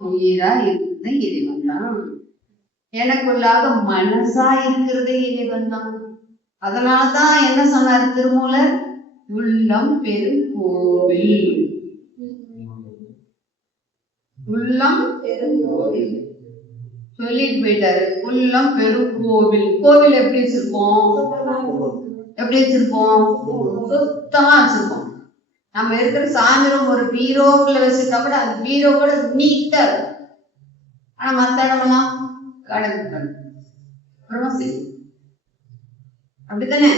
உயிரா இருக்கிறது இறைவன் தான். எனக்குள்ளாக மனசா இருக்கிறது இறைவன் தான். அதனாலதான் என்ன சொன்னார் திருமூலர்? உள்ளம் பெரும் கோவில். உள்ளம் பெரும் கோவில் சொல்லிட்டு போயிட்டாரு. உள்ளம் பெரும் கோவில். கோவில் எப்படி வச்சிருப்போம்? எப்படி வச்சிருப்போம்? சுத்தமா வச்சிருப்போம். நம்ம இருக்கிற சாயந்தரம் ஒரு பீரோக்குள்ள வச்சிருக்கா கூட அந்த பீரோ கூட நீட்டா இருக்கும். ஆனா மத்த இடமெல்லாம் கடற்கரை அப்படித்தானே?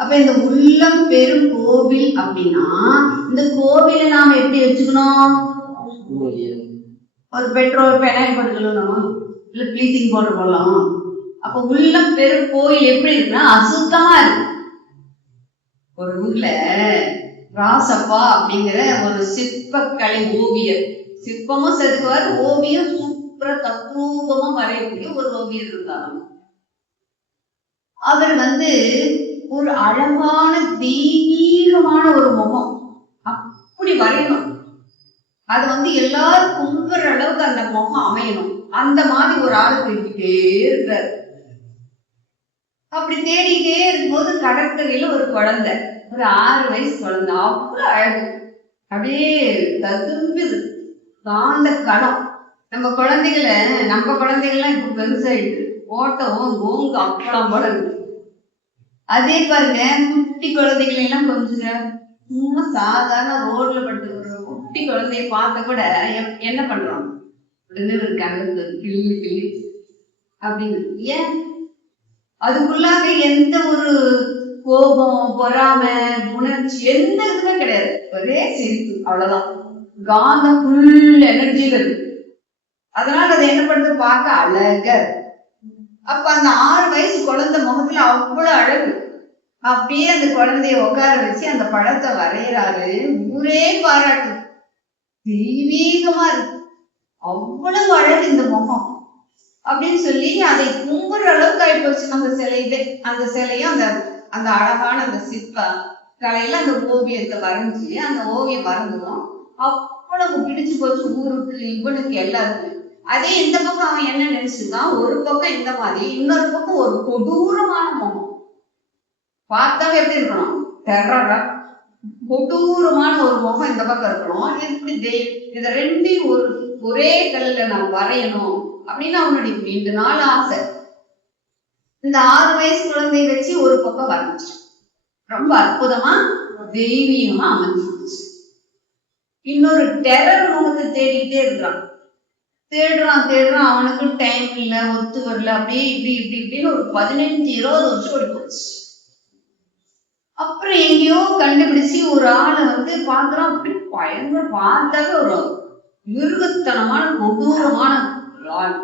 அப்ப இந்த உள்ளம் பெரும் கோவில் அப்படின்னா இந்த கோவிலை நாம எப்படி வச்சுக்கணும்? ஒரு பெட்ரோல் பெனாயில் போட்டுக்கணும், இல்ல ப்ளீச்சிங் பவுடர் போடலாம். அப்ப உள்ளம் பெரும் கோயில் எப்படி இருக்குன்னா அசுத்தமா இருக்கு. ஒரு ஊர்ல ராசப்பா அப்படிங்கிற ஒரு சிற்பக்கலை ஓவியர், சிற்பமும் செதுக்குவார், ஓவியம் சூப்பரா தத்ரூபமா வரையக்கூடிய ஒரு ஓவியர் இருந்தாங்க. அவர் ஒரு அழகான தெய்வீகமான ஒரு முகம் அப்படி வரையணும். அது எல்லாரும் கும்புற அளவுக்கு அந்த முகம் அமையணும். அந்த மாதிரி ஒரு ஆளு தேடிட்டே இருக்கிறார். அப்படி தேடிட்டே இருக்கும்போது கடற்கரையில ஒரு குழந்தை, ஒரு 6 வயசு குழந்தை, அவ்வளவு அழகு, அப்படியே ததும்புது காந்த கடம். நம்ம குழந்தைகள்லாம் இப்ப பெருசாயிட்டு ஓட்டவும் கோங்கு அப்பளம் போல இருக்கு. அதே பாருங்க, குட்டி குழந்தைகளை எல்லாம் கொஞ்சம் சும்மா சாதாரண ரோட்ல பட்டு குட்டி குழந்தைய பார்த்த கூட என்ன பண்றோம்? இருக்காங்க கிள்ளி கிள்ளி அப்படின்னு. ஏன்? அதுக்குள்ளாக எந்த ஒரு கோபம், பொறாமை, உணர்ச்சி எந்த இதுவுமே கிடையாது. ஒரே சிரிப்பு, அவ்வளவுதான். காந்தம் ஃபுல் எனர்ஜியில இருக்கு. அதனால அதை என்ன பண்றது? பார்க்க அழக. அப்ப அந்த 6 வயசு குழந்தை முகத்துல அவ்வளவு அழகு. அப்படியே அந்த குழந்தைய உட்கார வச்சு அந்த படத்தை வரைகிறாரு. ஊரே பாராட்டு, தெய்வீகமா இருக்கு, அவ்வளவு அழகு இந்த முகம் அப்படின்னு சொல்லி அதை கும்புற அளவுக்கு ஆயிப்போச்சு அந்த சிலையில. அந்த சிலையும் அந்த அழகான அந்த சிற்ப கலையில அந்த ஓவியத்தை வரைஞ்சி அந்த ஓவியம் வரைஞ்சதும் அவ்வளவு பிடிச்சு போச்சு ஊருக்கு, இவனுக்கு, எல்லாருக்கும். அதே இந்த பக்கம் அவன் என்ன நினைச்சுதான், ஒரு பக்கம் இந்த மாதிரி, இன்னொரு பக்கம் ஒரு கொடூரமான முகம். பார்த்தாவே எப்படி இருக்கணும்? டெரரா கொடூரமான ஒரு முகம் இந்த பக்கம் இருக்கணும். இப்படி இதை ரெண்டையும் ஒரே கல்லுல நான் வரையணும் அப்படின்னு அவனுடைய நீண்ட நாள் ஆசை. இந்த 6 வயசு குழந்தைய வச்சு ஒரு பக்கம் வரைஞ்சிச்சு. ரொம்ப அற்புதமா தெய்வீகமா அமைஞ்சிருச்சு. இன்னொரு டெரர் முகத்தை தேடிக்கிட்டே இருக்கிறான். தேடுறான். அவனுக்கு டைம் இல்லை, ஒத்து வரல. அப்படியே இப்படின்னு ஒரு 15-20 வருஷம் ஓடி போச்சு. அப்புறம் எங்கேயோ கண்டுபிடிச்சு ஒரு ஆளை பாக்குறான். அப்படி பயங்கர பார்த்தாவே ஒரு மிருகத்தனமான கொடூரமான ஆள்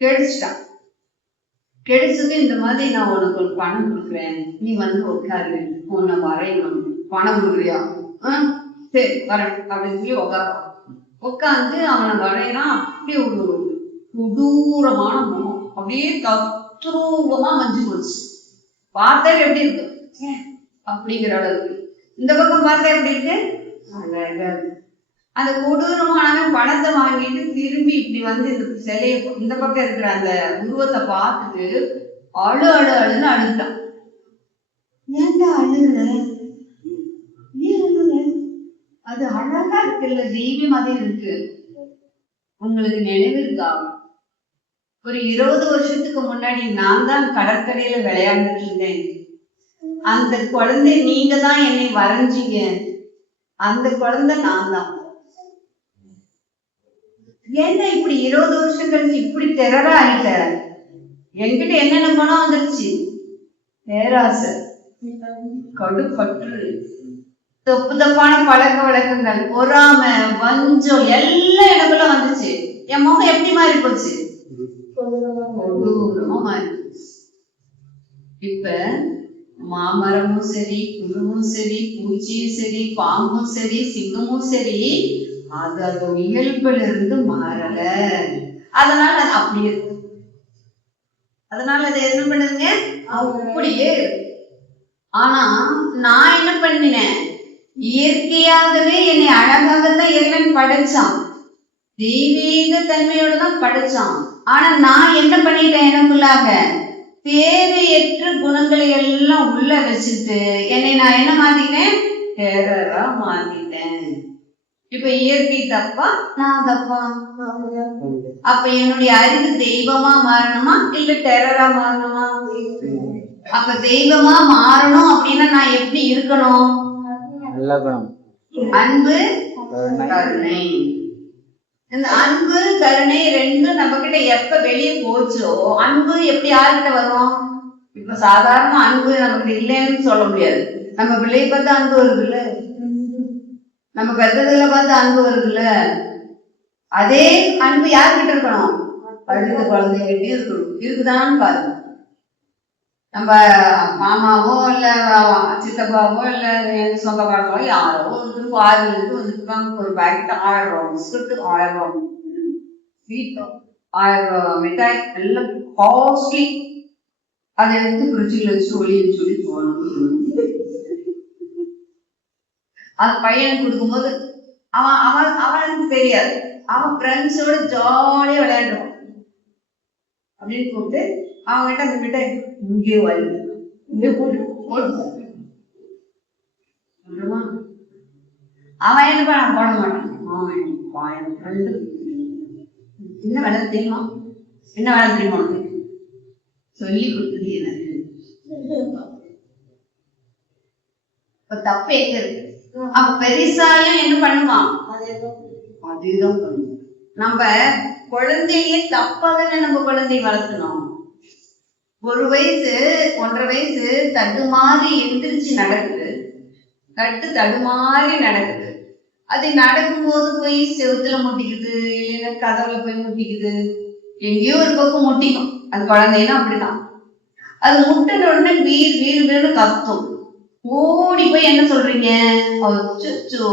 கிடைச்சிட்டான். கிடைச்சது இந்த மாதிரி, நான் உனக்கு ஒரு பணம் கொடுக்குறேன், நீ உட்காரு, உன்னை வரையணும், பணம் கொடுக்குறியா? சரி வரேன் அப்படின்னு சொல்லி உட்காந்து அவனை வரையறான். அப்படியே ஒரு கொடூரமான முகம், அப்படியே தத்ரூபமா மஞ்சு போச்சு. பார்த்தா எப்படி இருக்கு அப்படிங்கிற அளவுக்கு. இந்த பக்கம் பார்த்தா எப்படி இருக்கு? அழகா இருக்கு. அந்த கொடூரமானவன் பணத்தை வாங்கிட்டு திரும்பி இப்படி இந்த சிலையை, இந்த பக்கம் இருக்கிற அந்த உருவத்தை பார்த்துட்டு அழுன்னு அழுதுட்டான். ஏன்டா அழுகுற? அது அழகா இருக்குல்ல, தெய்வ மாதிரி இருக்கு. உங்களுக்கு நினைவு இருக்கா? ஒரு 20 வருஷத்துக்கு முன்னாடி நான் தான் கடற்கரையில விளையாண்டுட்டு இருந்தேன். அந்த குழந்தை நீங்க தான் என்னை வரைஞ்சீங்க. அந்த குழந்தை நான் தான். என்ன இப்படி 20 வருஷம் கழிச்சு இப்படி டெரரா ஆயிட்ட? என்கிட்ட என்னென்ன பணம் வந்துருச்சு? பேராசை, கடுப்பற்று, தப்பு தப்பான பழக்க வழக்கங்கள், பொறாமை, வஞ்சம் எல்லாம் எனக்குள்ள வந்துச்சு. என் முகம் எப்படி மாறி போச்சு? கொடூரமா மாறி போச்சு. இப்ப மாமரமும் சரி, புழுவும் சரி, பூச்சியும் சரி, பாம்பும் சரி, சிங்கமும் சரி, அது இயல்புல இருந்து மாறல. அதனால அது அப்படியே இருக்கு. அதனால அது என்ன பண்ணுதுங்க? அப்படியே. ஆனா நான் என்ன பண்ணினேன்? இயற்கையாகவே என்னை அழகாகத்தான் இறைவன் படைச்சான். தெய்வீக தன்மையோட தான் படைச்சான். ஆனா நான் என்ன பண்ணிட்டேன், எனக்குள்ளாக தேவையற்ற குணங்களை எல்லாம் உள்ள வச்சுட்டு என்னை நான் என்ன மாத்திட்டேன், டெரரா மாத்திட்டேன். இப்ப இயற்கை தப்பா, நான் தப்பா? அப்ப என்னுடைய அறிவு தெய்வமா மாறணுமா இல்ல டெரரா மாறணுமா? அப்ப தெய்வமா மாறணும் அப்படின்னா நான் எப்படி இருக்கணும்? அன்பு, கருணை. இந்த அன்பு கருணை ரெண்டும் நம்ம கிட்ட எப்ப வெளியே போச்சோ, அன்பு எப்படி யாருக்கிட்ட வரும்? இப்ப சாதாரண அன்பு நமக்கு இல்லைன்னு சொல்ல முடியாது. நம்ம பிள்ளைய பார்த்து அன்பு வருதுல்ல, நம்ம பெற்றதுல பார்த்து அன்பு வருதுல்ல. அதே அன்பு யாருக்கிட்ட இருக்கணும்? அடுத்த குழந்தைகிட்டே இருக்கணும். இருக்குதான்னு பாருங்க. நம்ம மாமாவோ இல்ல சித்தப்பாவோ இல்ல சொந்தக்காரங்களோ யாரோ வந்து பாதிலிருந்து வந்துருக்காங்க, ஒரு பேக்கெட் 1000 ரூபா பிஸ்கட்டு, 1000 ரூபா ஸ்வீட், 1000 ரூபா மிட்டாய், எல்லாம் காஸ்ட்லி. அதை எடுத்து ஃப்ரிட்ஜில் வச்சு ஒளின்னு சொல்லி போகணும். அது பையனுக்கு கொடுக்கும்போது அவனுக்கு தெரியாது, அவன் ஃப்ரெண்ட்ஸோட ஜாலியா விளையாடுவான் அப்படின்னு கூப்பிட்டு அவன்கிட்ட அந்த மிட்டாய் இங்கே வாங்கி இங்கே போட்டு அவன் என்ன பண்ண போட மாட்டான். என்ன வேலை தெரியுமா, என்ன வேலை தெரியுமா சொல்லி கொடுத்தது எனக்கு. இப்ப தப்பு எங்க இருக்கு? அவன் பெருசாயும் என்ன பண்ணுவான், அதேதான் பண்ணுவான். நம்ம குழந்தைய தப்பாதானே நம்ம குழந்தைய வளர்க்கணும். 1 வயசு 1.5 வயசு தடுமாறி எந்திரிச்சு நடக்குது, தடுமாறி நடக்குது. அது நடக்கும்போது போய் செவுத்துல முட்டிக்குது, இல்லைன்னா கதவுல போய் முட்டிக்குது, எங்கேயோ ஒரு பக்கம் முட்டிக்கும். அது குழந்தைன்னா அப்படிதான். அது முட்டின உடனே வீர் வீர் வீர்னு கத்தும். ஓடி போய் என்ன சொல்றீங்க, அச்சோ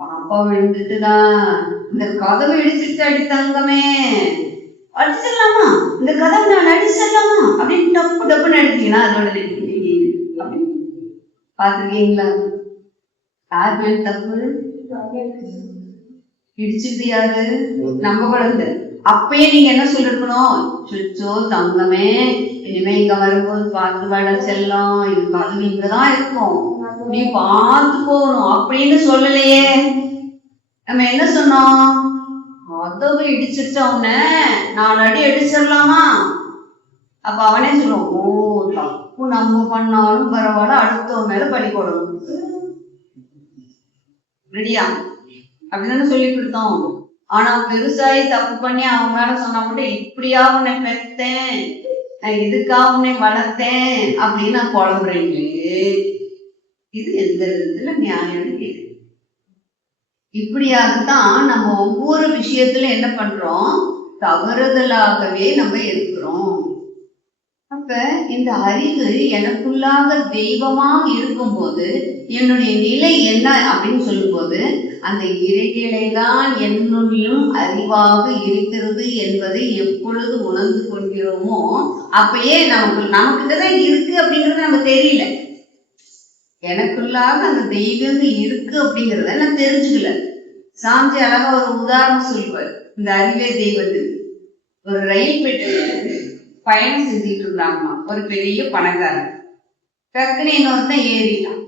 பாப்பா விழுந்துட்டுதான், இந்த கதவை இடிச்சுட்டு அடித்தாங்கமே, அடிச்சிடலாமா, இந்த கதவை நான் அடிச்சிடலாமா அப்படின்னு டப்பு டப்புன்னு அடிச்சீங்கன்னா அதோட பாத்துருக்கீங்களா? யார் மேல தப்பு? இடிச்சுட்டு யாரு? நம்ம குழந்தை. அப்பயே நீங்க என்ன சொல்லிருக்கணும், சுச்சோ தங்கமே, இனிமே இங்க வரும்போது பார்த்து வட செல்லம், இது கதவு இங்கதான் இருக்கும், நீ பார்த்து போகணும் அப்படின்னு சொல்லலையே. நம்ம என்ன சொன்னோம், கதவு இடிச்சிருச்ச உடனே 4 அடி அடிச்சிடலாமா? அப்ப அவனே சொல்லுவோம், ஓ தப்பு நம்ம பண்ணாலும் பரவாயில்ல, அடுத்தவங்க மேல பழி போடணும், ரெடியா அப்படிதானே சொல்லி கொடுத்தோம். ஆனா பெருசாயி தப்பு பண்ணி அவங்க மேல சொன்னா கூட, இப்படியா உன்னை பெத்தேன், நான் இதுக்கா உன்னை வளர்த்தேன் அப்படின்னு நான் குழம்புறீங்களே, இது எந்த விதத்துல நியாயம் கேட்கு. இப்படியாகத்தான் நம்ம ஒவ்வொரு விஷயத்துல என்ன பண்றோம், தவறுதலாகவே நம்ம இருக்கிறோம். அப்ப இந்த அறிவு எனக்குள்ளாக தெய்வமாக இருக்கும்போது என்னுடைய நிலை என்ன அப்படின்னு சொல்லும் போது, அந்த இறைநிலைதான் என்னுள்ளும் அறிவாக இருக்கிறது என்பதை எப்பொழுது உணர்ந்து கொள்கிறோமோ அப்பயே நமக்குதான் இருக்கு அப்படிங்கறது நமக்கு தெரியல. எனக்குள்ளாக அந்த தெய்வம் இருக்கு அப்படிங்கிறத நான் தெரிஞ்சுக்கல. சாந்தி அழகா ஒரு உதாரணம் சொல்லுவார் இந்த அறிவே தெய்வத்துக்கு. ஒரு ரயில் பெட்டி பயணம் செஞ்சுட்டு இருந்தாங்கம்மா, ஒரு பெரிய பணக்காரன். டக்குன்னு இன்னொருத்தன் ஏறிட்டான்,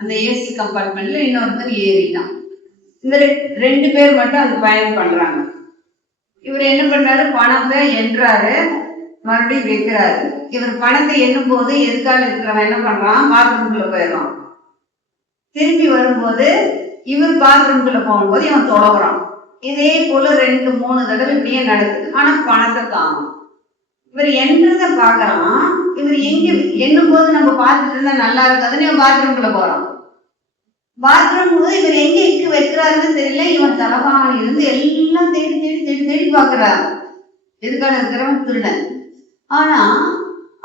அந்த ஏசி கம்பார்ட்மெண்ட்ல இன்னொருத்தன் ஏறிட்டான். இந்த 2 பேர் மட்டும் அந்த பயணம் பண்றாங்க. இவர் என்ன பண்றாரு, பணத்தை எண்றாரு, மறுபடியும் வைக்கிறாரு. இவர் பணத்தை எண்ணும் போது எதுக்காக இருக்கிறவன் என்ன பண்றான், பாத்ரூம்குள்ள போயிடுறான். திரும்பி வரும்போது இவர் பாத்ரூம்குள்ள போகும்போது இவன் தொலைகிறான். இதே போல 2-3 தடவை இப்படியே நடக்குது. ஆனா பணத்தை காணும். இவர் எண்றத பாக்குறான். இவர் எங்க எண்ணும் போது நம்ம பார்த்துட்டு இருந்தா நல்லா இருக்காதுன்னு இவன் பாத்ரூம்குள்ள போறான். பாத்ரூம் போது இவர் எங்க இருக்கு வைக்கிறாருன்னு தெரியல. இவன் தலகாணி இருந்து எல்லாம் தேடி தேடி தேடி தேடி பாக்குறான். எதுக்காக இருக்கிறவன் திருடன். ஆனா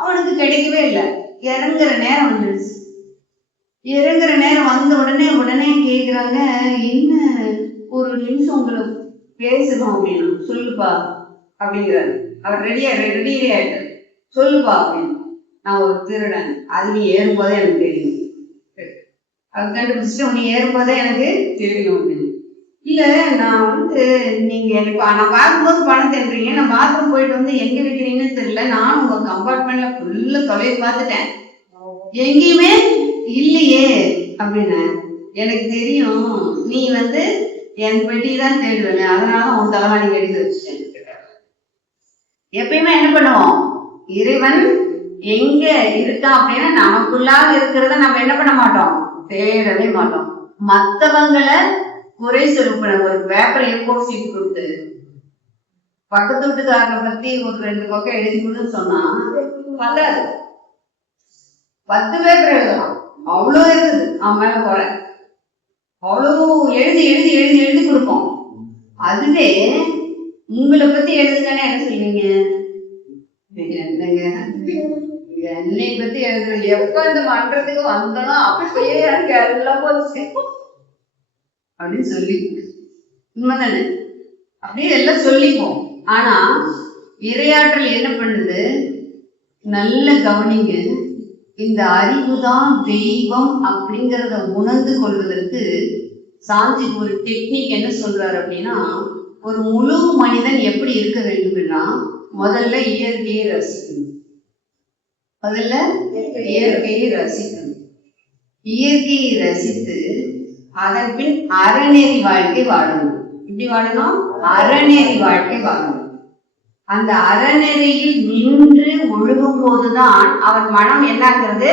அவனுக்கு கிடைக்கவே இல்லை. இறங்குற நேரம் வந்துடுச்சு. இறங்குற நேரம் வந்த உடனே கேக்குறாங்க, என்ன ஒரு நிமிஷம் உங்களை பேசணும் அப்படின்னு. சொல்லுப்பா அப்படிங்கிறாரு. அவர் ரெடி ஆயிட்டாரு. சொல்லுப்பா அப்படின்னு. நான் ஒரு திருடன், அது நீ ஏறும்போதே எனக்கு தெரியும். அது கண்டுபிடிச்சிட்டு நீ ஏறும்போதே எனக்கு தெரியும் அப்படின்னு. இல்ல இல்ல நான் வந்து நீங்க எனக்கு நான் பார்க்கும்போது பணம் தேடுறீங்க, நான் பாத்ரூம் போயிட்டு வந்து எங்க வைக்கிறீங்கன்னு தெரியல. நானும் உங்க கம்பார்ட்மெண்ட்ல ஃபுல்லா தொலைவி பார்த்துட்டேன், எங்கேயுமே இல்லையே அப்படின்னு. எனக்கு தெரியும் நீ வந்து என் பெட்டி தான் தேடுவேன், அதனால உன் தலைவாணி எடுத்து வச்சுட்டேன். எப்பயுமே என்ன பண்ணுவோம், இறைவன் எங்க இருக்கான் அப்படின்னா நமக்குள்ளாக இருக்கிறத நம்ம என்ன பண்ண மாட்டோம், தேடவே மாட்டோம். மத்தவங்களை குறை சொல்ல ஒரு பேப்பர் ஏர்போர்ட் சீட் கொடுத்து பக்கத்து வீட்டுக்காரனை பத்தி ஒரு 2 பக்கம் எழுதி கொடுன்னு சொன்னா பத்தாது, 10 பேப்பர் எழுதலாம், அவ்வளோ இருக்குது அவன் மேல போற, அவ்வளோ எழுதி எழுதி எழுதி எழுதி கொடுப்போம். அதுவே உங்களை பத்தி எழுதுங்கன்னா என்ன சொல்லுவீங்க, என்னங்க என்னை பத்தி எழுதுறேன், எப்ப இந்த மன்றத்துக்கு வந்தனோ அப்பயே எனக்கு எல்லாம் போச்சு அப்படின்னு சொல்லி உண்மைதானே, அப்படியே எல்லாம் சொல்லிப்போம். ஆனா இறையாற்றல் என்ன பண்ணுது, நல்ல கவனிங்க, இந்த அறிவுதான் தெய்வம் அப்படிங்கிறத உணர்ந்து கொள்வதற்கு சாந்தி ஒரு டெக்னிக் என்ன சொல்றாரு அப்படின்னா, ஒரு முழு மனிதன் எப்படி இருக்க வேண்டும்னா முதல்ல இயற்கையை ரசிக்கணும். முதல்ல இயற்கையை ரசிக்கணும். இயற்கையை ரசித்து அதன் பின் அறநெறி வாழ்க்கை வாழணும். இப்படி வாழணும், அறநெறி வாழ்க்கை வாழணும். அந்த அறநெறியில் நின்று ஒழுகும் போதுதான் அவன் மனம் என்னாகிறது,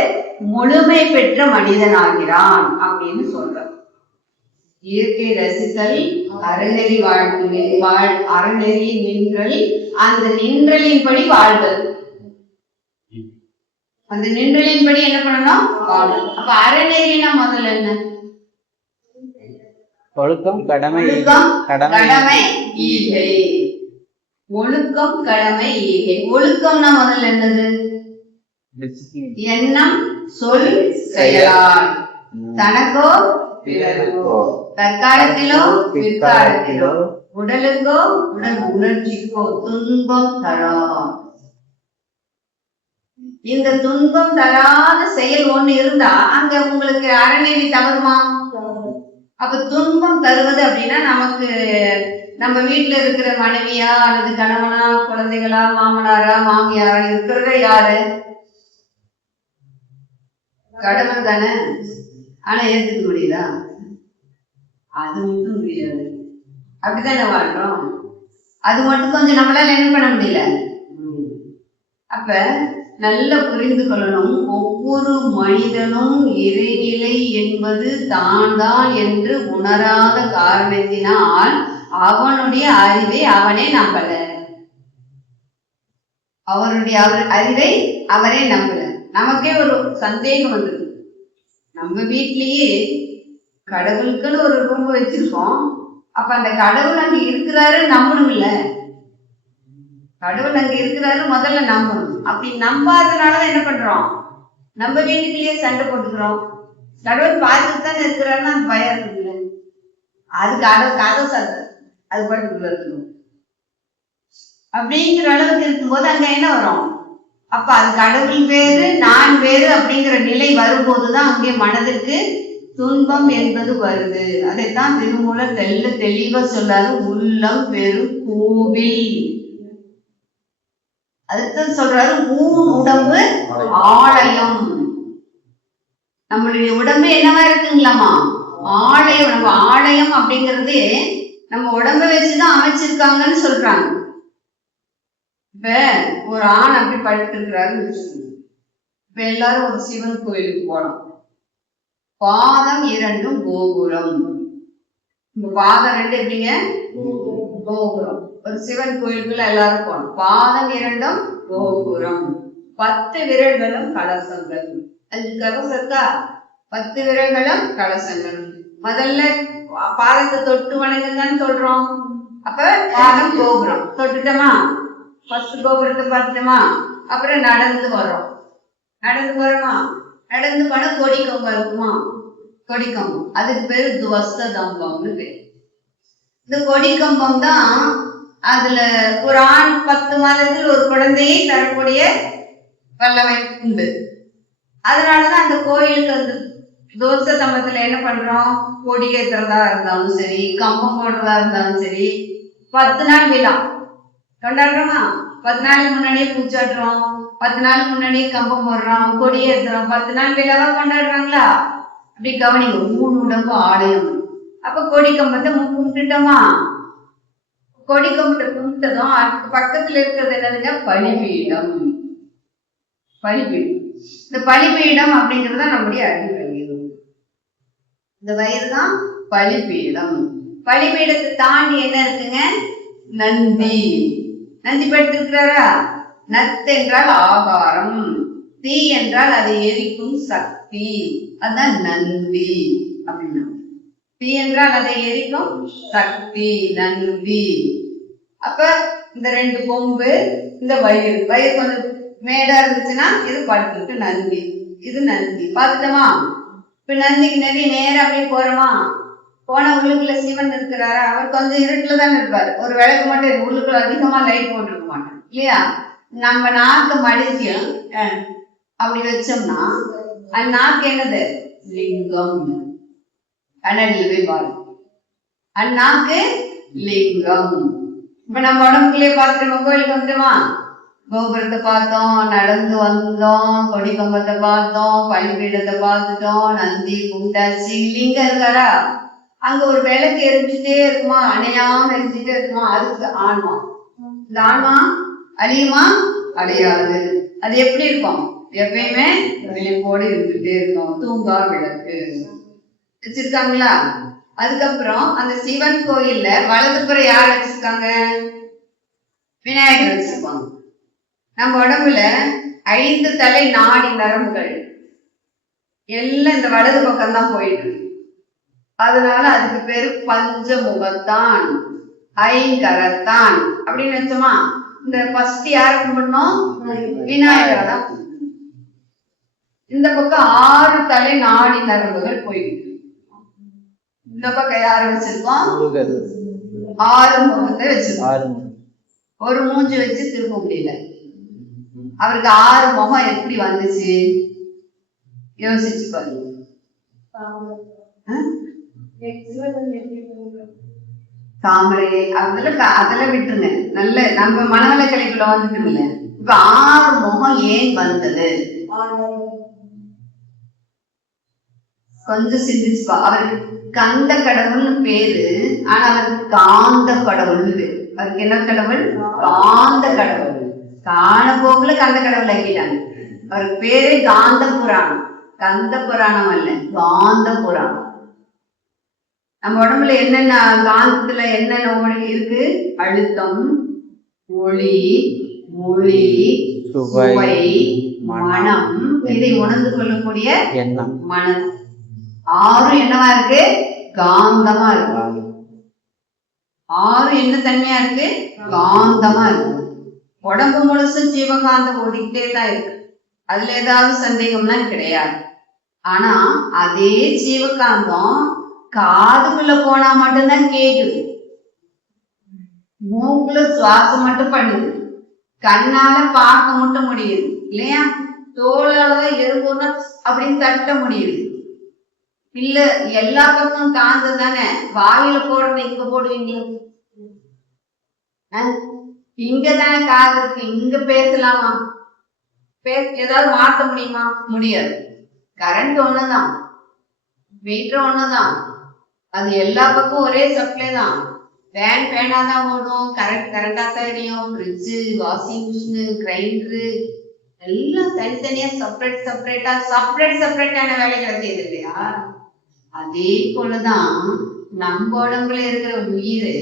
முழுமை பெற்ற மனிதனாகிறான் அப்படின்னு சொல்றார். இயற்கை ரசித்தல், அறநெறி அறநெறி நின்றல், அந்த நின்றலின்படி வாழ்தல். அந்த நின்றலின்படி என்ன பண்ணணும், வாழணும். அப்ப அறநெறினா முதல்ல என்ன, ஒழுக்கம், கடமை, கடமை, ஈகை. ஒழுக்கம், கடமை, ஈகை. ஒழுக்கம்னா முதல்ல என்னது, எண்ணம், சொல், செயலால். தனக்கோ பிறருக்கோ, தற்காலத்திலோ பிற்காலத்திலோ, உடலுக்கோ உடல் உணர்ச்சிக்கோ துன்பம் தரா. இந்த துன்பம் தராத செயல் ஒண்ணு இருந்தா அங்க உங்களுக்கு அறநெறி தவறுமா? அப்ப துன்பம் தருவது அப்படின்னா நமக்கு நம்ம வீட்டுல இருக்கிற மனைவியா அல்லது கணவனா குழந்தைகளா மாமனாரா மாமியாரா இருக்கிறத யாரு, கடவுள் தானே. ஆனா ஏத்துக்க முடியுதா? அது மட்டும் முடியாது. அப்படித்தானே வாழ்றோம். அது மட்டும் கொஞ்சம் நம்மளால என்ன பண்ண முடியல. அப்ப நல்லா புரிந்து கொள்ளணும், ஒவ்வொரு மனிதனும் இறைநிலை என்பது தான் தான் என்று உணராத காரணத்தினால் அவனுடைய அறிவை அவனே நம்பல. அவருடைய அறிவை அவரே நம்பல. நமக்கே ஒரு சந்தேகம் வந்தது. நம்ம வீட்லயே கடவுளுக்குன்னு ஒரு ரூம் வச்சிருக்கோம். அப்ப அந்த கடவுள் அங்க இருக்கிறாரு நம்பணும் இல்ல, கடவுள் அங்க இருக்கிறாரு முதல்ல நம்பணும். அப்படி நம்பாதனாலதான் என்ன பண்றோம், நம்ம வீட்டுக்குள்ளேயே சண்டை போட்டுக்கிறோம். கடவுள் பார்த்துட்டு தானே இருக்கிறாருன்னா அது பயம் இருக்குல்ல, அதுக்கு கதை சண்டை அது பாட்டுக்குள்ள இருக்கணும் அப்படிங்கிற அளவுக்கு இருக்கும்போது அங்க என்ன வரும், அப்ப அது கடவுள் வேறு நான் வேறு அப்படிங்கிற நிலை வரும்போதுதான் அங்கே மனதிற்கு துன்பம் என்பது வருது. அதைத்தான் திருமூலர் தெளிவா சொல்லாரு, உள்ளம் பெரும் கோவில். அதுதான் சொல்றாரு, ஊன் உடம்பு ஆலயம். நம்மளுடைய உடம்பு என்னவா இருக்குங்களாமா, ஆலயம். நம்ம ஆலயம் அப்படிங்கிறது நம்ம உடம்ப வச்சுதான் அமைச்சிருக்காங்கன்னு சொல்றாங்க. இப்ப ஒரு ஆண் அப்படி படுத்திருக்கிறாருன்னு வச்சுக்கோங்க. இப்ப எல்லாரும் ஒரு சிவன் கோயிலுக்கு போனோம். பாதம் 2 கோபுரம். இந்த பாதம் 2 எப்படிங்க, கோபுரம். ஒரு சிவன் கோயிலுக்குள்ள எல்லாரும் போனோம். பாதம் 2 கோபுரம், 10 விரல்களும் கலசங்கள். 5 கலசம் இருக்கா, 10 விரல்களும் கலசங்கள். முதல்ல பாதத்தை தொட்டு வணங்குங்கன்னு சொல்றோம். அப்ப பாதம் கோபுரம் தொட்டுட்டோமா, ஃபர்ஸ்ட் கோபுரத்தை பார்த்துட்டோமா, அப்புறம் நடந்து வரோம். நடந்து போறோமா, நடந்து போனா கொடிக்கம்பம் இருக்குமா, கொடிக்கம்பம். அதுக்கு பேரு துவஸ்த தம்பம்னு பேர். இந்த கொடிக்கம்பம் தான் அதுல ஒரு ஆண் 10 மாதத்தில் ஒரு குழந்தையை தரக்கூடிய வல்லமை உண்டு. அதனாலதான் அந்த கோயிலுக்கு அந்த தோசை சமயத்துல என்ன பண்றோம்? கொடி ஏத்துறதா இருந்தாலும் சரி, கம்பம் போடுறதா இருந்தாலும் சரி, 10 நாள் விழா கொண்டாடுறோமா? 10 நாளைக்கு முன்னாடியே பூச்சாட்டுறோம், 10 நாளுக்கு முன்னாடியே கம்பம் போடுறோம், கொடி ஏத்துறோம், 10 நாள் விழாவா கொண்டாடுறாங்களா? அப்படி கவனிங்க. 3 உடம்பு ஆலயம். அப்ப கொடி கம்பத்தை கும்பிட்டுட்டோமா? கொடி கும்பிட்டதும் அதுக்கு பக்கத்துல இருக்கிறது என்னதுங்க? பலிபீடம். பலிபீடம். இந்த பலிபீடம் அப்படிங்கறத நம்முடைய அடிவயிறு. இந்த வயிறு தான் பலிபீடம். பலிபீடத்தை தாண்டி என்ன இருக்குங்க? நந்தி. நந்தி படுத்திருக்கிறாரா? நத் என்றால் ஆகாரம், தீ என்றால் அதை எரிக்கும் சக்தி, அதுதான் நந்தி அப்படின்னா. தீ என்றால் அதை எரிக்கும் சக்தி, நந்தி. அப்ப இந்த 2 கொம்பு, இந்த வயிறு. வயிறு கொஞ்சம் மேடா இருந்துச்சுன்னா இது படுத்துருக்கு நந்தி. இது நந்தி. பார்த்துட்டோமா? இப்ப நந்திக்கு நேரம் அப்படியே போறோமா? போன உள்ளுக்குள்ள சிவன் இருக்கிறாரா? அவர் கொஞ்சம் இருட்டுல தான் இருப்பாரு. ஒரு விளக்கு மட்டும் உள்ளுக்குள்ள அதிகமா லைட் போட்டுருக்க மாட்டோம் இல்லையா? நம்ம நாக்கு மடிச்சு அப்படி வச்சோம்னா அந்த நாக்கு என்னது? லிங்கம். கண்ணடியில போய் பாருங்க. அந்த நாக்கு லிங்கம். இப்ப நம்ம உடம்புக்குள்ளே பார்த்துட்டோம். கோயிலுக்கு வந்துட்டோமா? கோபுரத்தை பார்த்தோம், நடந்து வந்தோம், கொடி கம்பத்தை பார்த்தோம், பலிபீடத்தை பார்த்துட்டோம், நந்தி குண்டாச்சி, லிங்கம் இருக்காரா? அங்க ஒரு விளக்கு எரிஞ்சுட்டே இருக்குமா? அணையாம எரிஞ்சுட்டே இருக்குமா? அதுக்கு ஆன்மா. இந்த ஆன்மா அழியுமா? அடையாது. அது எப்படி இருக்கும்? எப்பயுமே விழிப்போடு இருந்துட்டே இருக்கும். தூங்கா விளக்கு வச்சிருக்காங்களா? அதுக்கப்புறம் அந்த சிவன் கோயில்ல வலதுபுறம் யார் வச்சிருக்காங்க? விநாயகர் வச்சிருப்பாங்க. நம்ம உடம்புல 5 தலை நாடி நரம்புகள் எல்லாம் இந்த வலது பக்கம் தான் போயிட்டு. அதனால அதுக்கு பேரு பஞ்சமுகத்தான், ஐங்கரத்தான் அப்படின்னு வச்சோமா? இந்த ஃபர்ஸ்ட் யாரை கும்பிடணும்? விநாயகரை தான். இந்த பக்கம் 6 தலை நாடி நரம்புகள் போயிட்டு. இந்த பக்கம் யார வச்சிருக்கோம்? 6 முகத்தை வச்சிருக்கோம். ஒரு மூஞ்சி வச்சு திரும்ப முடியல. அவருக்கு 6 முகம் எப்படி வந்துச்சு? யோசிச்சு பாருங்க. தாமரை அதெல்லாம் விட்டுருங்க. நல்ல நம்ம மனநல கலைக்குள்ள வந்துட்டோம்ல. இப்ப 6 முகம் ஏன் வந்தது? கொஞ்சம் சிந்திச்சுப்பா. அவருக்கு கந்த கடவுள்னு பேரு, ஆனா அவருக்கு காந்த கடவுள்னு பேரு. அவருக்கு என்ன கடவுள்? காந்த கடவுள். காண போகல கந்த கடவுள் ஆக்கிட்டாங்க. அவருக்கு பேரே காந்த புராணம். கந்த புராணம் அல்ல, காந்த புராணம். நம்ம உடம்புல என்னென்ன காந்தத்துல என்னென்ன ஒளி இருக்கு? அழுத்தம், ஒளி, மொழி, சுவை, மனம். இதை உணர்ந்து கொள்ளக்கூடிய மனம். 6 என்னவா இருக்கு? காந்தமா இருக்கு. 6 என்ன தன்மையா இருக்கு? காந்தமா இருக்கு. உடம்பு முழுசும் ஜீவகாந்தம் ஓடிக்கிட்டே தான் இருக்கு. அதுல ஏதாவது சந்தேகம்னா கிடையாது. ஆனா அதே ஜீவகாந்தம் காதுக்குள்ள போனா மட்டும்தான் கேக்குது. மூக்குல சுவாசம் மட்டும் பண்ணுது. கண்ணால பார்க்க மட்டும் முடியுது இல்லையா? தோளாலதான் எறும்புன்னா அப்படின்னு தட்ட முடியுது. இல்ல எல்லா பக்கமும் காந்து தானே. வாயில போடுறது இங்க போடுவீங்க, இங்கதானே காது இருக்கு. இங்க பேசலாமா? ஏதாவது மாற்ற முடியுமா? முடியாது. கரண்ட் ஒண்ணுதான், மீட்டர் ஒண்ணுதான். அது எல்லா பக்கம் ஒரே சப்ளை தான். ஃபேன் ஃபேனா தான் ஓடும், கரண்ட் கரண்டா தான் எரியும். ஃப்ரிட்ஜு, வாஷிங் மிஷின், கிரைண்டரு எல்லாம் தனித்தனியா செப்பரேட்டான வேலைகளை செய்யுது இல்லையா? அதே போலதான் நம்ம உடம்புல இருக்கிற உயிர்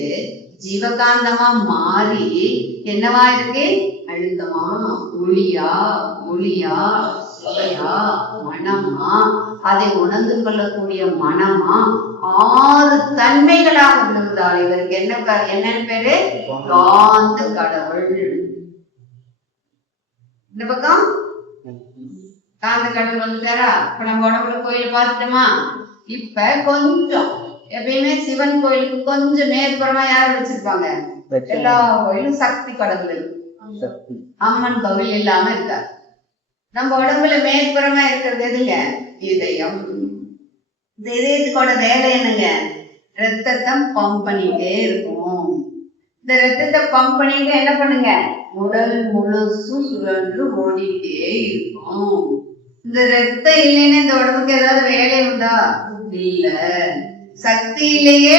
ஜீவகாந்தமா மாறி என்னவா இருக்கு? அழுத்தமா, ஒளியா, ஒளியா, சுவையா, மனமா, அதை உணர்ந்து கொள்ளக்கூடிய மனமா 6 தன்மைகளாக விழுந்தாள். இவருக்கு என்னன்னு பேரு? காந்த கடவுள். இந்த பக்கம் காந்த கடவுள் வந்துட்டாரா? இப்ப நம்ம உடம்புல கோயில் பார்த்துட்டோமா? இப்ப கொஞ்சம் எப்பயுமே சிவன் கோயிலுக்கு கொஞ்சம் மேற்புறமா யார் வச்சிருப்பாங்க? எல்லா கோயிலும் சக்தி கடவுள் இருக்கு, அம்மன் கோவில் இல்லாம இருக்காரு. நம்ம உடம்புல மேற்புறமா இருக்கிறது எதுங்க? இதயம். இந்த இதயத்துக்கோட வேலை என்னங்க? ரத்தத்தை பம்ப் பண்ணிட்டே இருக்கும். இந்த ரத்தத்தை பம்ப் பண்ணிட்டு என்ன பண்ணுங்க? உடல் முழுசும் சுழன்று ஓடிட்டே இருக்கும். இந்த ரத்தம் இல்லைன்னு இந்த உடம்புக்கு ஏதாவது வேலை உண்டா? இல்ல. சக்தி இல்லையே